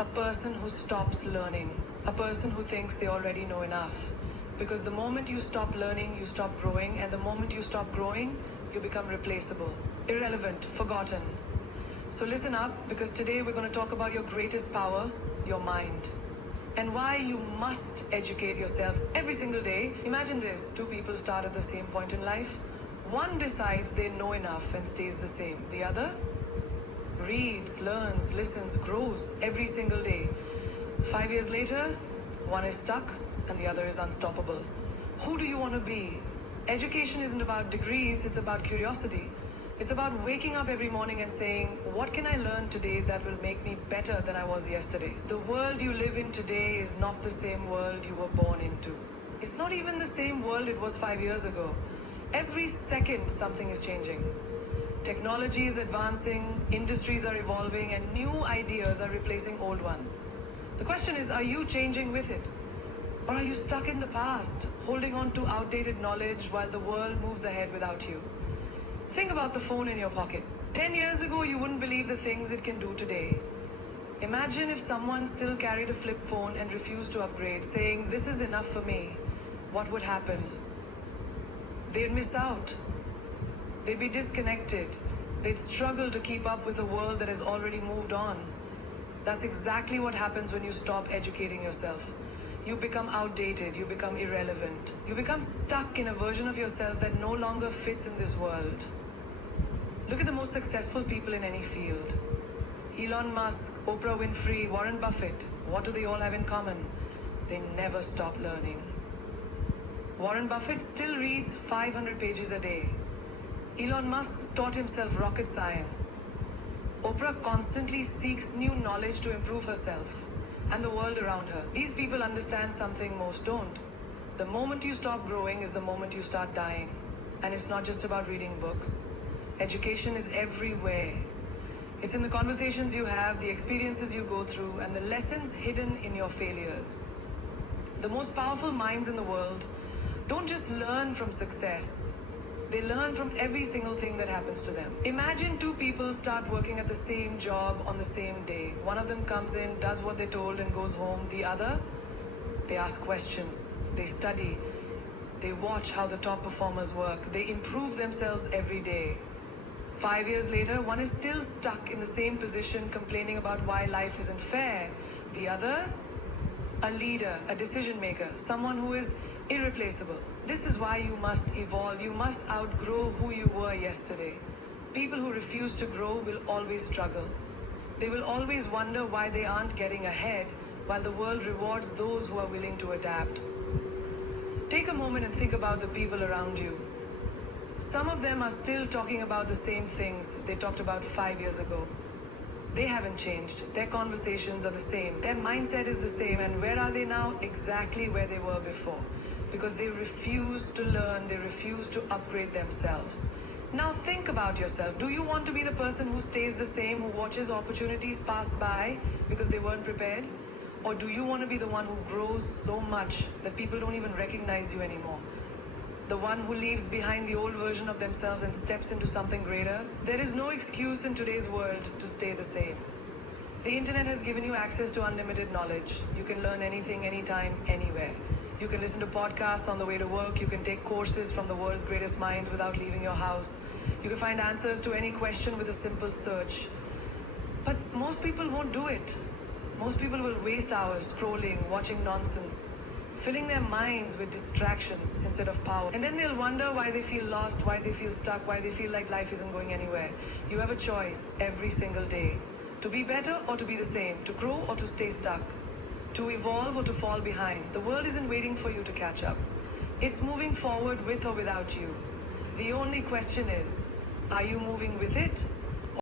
A person who stops learning. A person who thinks they already know enough. Because the moment you stop learning, you stop growing, and the moment you stop growing, you become replaceable, irrelevant, forgotten. So listen up, because today we're going to talk about your greatest power, your mind. And why you must educate yourself every single day. Imagine this, two people start at the same point in life. One decides they know enough and stays the same. The other reads, learns, listens, grows every single day. 5 years later, one is stuck and the other is unstoppable. Who do you want to be? Education isn't about degrees, it's about curiosity. It's about waking up every morning and saying, what can I learn today that will make me better than I was yesterday? The world you live in today is not the same world you were born into. It's not even the same world it was 5 years ago. Every second, something is changing. Technology is advancing, industries are evolving, and new ideas are replacing old ones. The question is, are you changing with it? Or are you stuck in the past, holding on to outdated knowledge while the world moves ahead without you? Think about the phone in your pocket. 10 years ago, you wouldn't believe the things it can do today. Imagine if someone still carried a flip phone and refused to upgrade, saying, this is enough for me. What would happen? They'd miss out. They'd be disconnected. They'd struggle to keep up with a world that has already moved on. That's exactly what happens when you stop educating yourself. You become outdated, you become irrelevant. You become stuck in a version of yourself that no longer fits in this world. Look at the most successful people in any field. Elon Musk, Oprah Winfrey, Warren Buffett. What do they all have in common? They never stop learning. Warren Buffett still reads 500 pages a day. Elon Musk taught himself rocket science. Oprah constantly seeks new knowledge to improve herself and the world around her. These people understand something most don't. The moment you stop growing is the moment you start dying. And it's not just about reading books. Education is everywhere. It's in the conversations you have, the experiences you go through, and the lessons hidden in your failures. The most powerful minds in the world don't just learn from success. They learn from every single thing that happens to them. Imagine two people start working at the same job on the same day. One of them comes in, does what they're told, and goes home. The other, they ask questions, they study, they watch how the top performers work, they improve themselves every day. 5 years later, one is still stuck in the same position, complaining about why life isn't fair. The other, a leader, a decision maker, someone who is irreplaceable. This is why you must evolve. You must outgrow who you were yesterday. People who refuse to grow will always struggle. They will always wonder why they aren't getting ahead, while the world rewards those who are willing to adapt. Take a moment and think about the people around you. Some of them are still talking about the same things they talked about 5 years ago. They haven't changed. Their conversations are the same. Their mindset is the same. And where are they now? Exactly where they were before. Because they refuse to learn, they refuse to upgrade themselves. Now think about yourself. Do you want to be the person who stays the same, who watches opportunities pass by because they weren't prepared? Or do you want to be the one who grows so much that people don't even recognize you anymore? The one who leaves behind the old version of themselves and steps into something greater? There is no excuse in today's world to stay the same. The internet has given you access to unlimited knowledge. You can learn anything, anytime, anywhere. You can listen to podcasts on the way to work. You can take courses from the world's greatest minds without leaving your house. You can find answers to any question with a simple search. But most people won't do it. Most people will waste hours scrolling, watching nonsense, filling their minds with distractions instead of power. And then they'll wonder why they feel lost, why they feel stuck, why they feel like life isn't going anywhere. You have a choice every single day to be better or to be the same, to grow or to stay stuck, to evolve or to fall behind. The world isn't waiting for you to catch up. It's moving forward with or without you. The only question is, are you moving with it